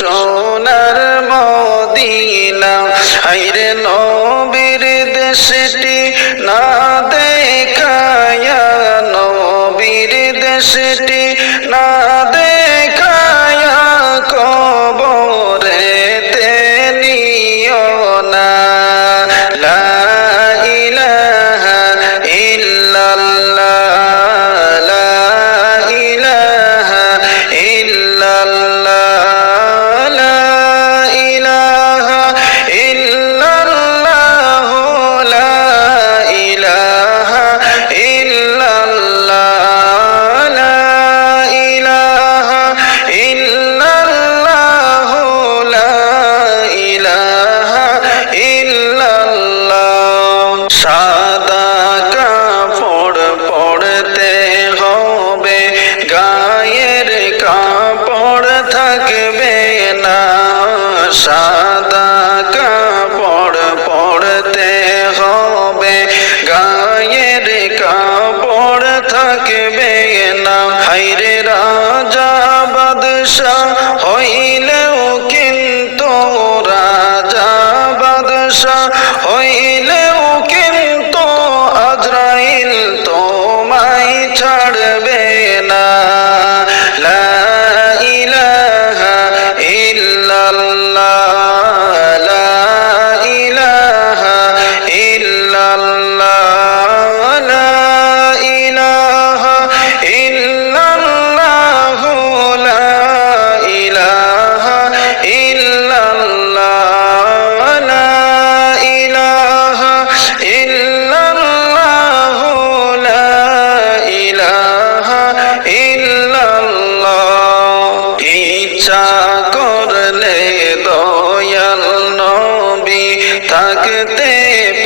সোনার মদিনা হায়রে নবীর দেশটি না দেখায়া নবীর দেশটি না দেখায়া কবরেতে নিও না লা ইলাহা ইল্লাল্লাহ লা ইলাহা ইল্লাল্লাহ লা ইলাহা ইল্লাল্লাহ লা ইলাহা ইল্লাল্লাহ লা ইলাহা ইল্লাল্লাহ লা ইলাহা ইল্লাল্লাহ সাদা কাপড় পরতে হবে গায়ের কাপড় থাকবে না সাদা কাপড় পরতে হবে গায়ের কাপড় থাকবে না হায়রে রাজা বাদশাহ হইলেও কিন্তু রাজা বাদশাহ হইলেও কিন্তু আজরাইল তোমায় ছাড়বে না লা ইলাহা ইল্লাল্লাহ লা ইলাহা ইল্লাল্লাহ লা ইলাহা ইল্লাল্লাহ লা ইলাহা ইল্লাল্লাহ লা ইলাহা ইল্লাল্লাহ লা ইলাহা ইল্লাল্লাহ ইচ্ছা করলে দয়াল নবী থাকতে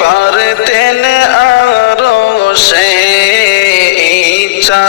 পারতেন আরশে ইচ্ছা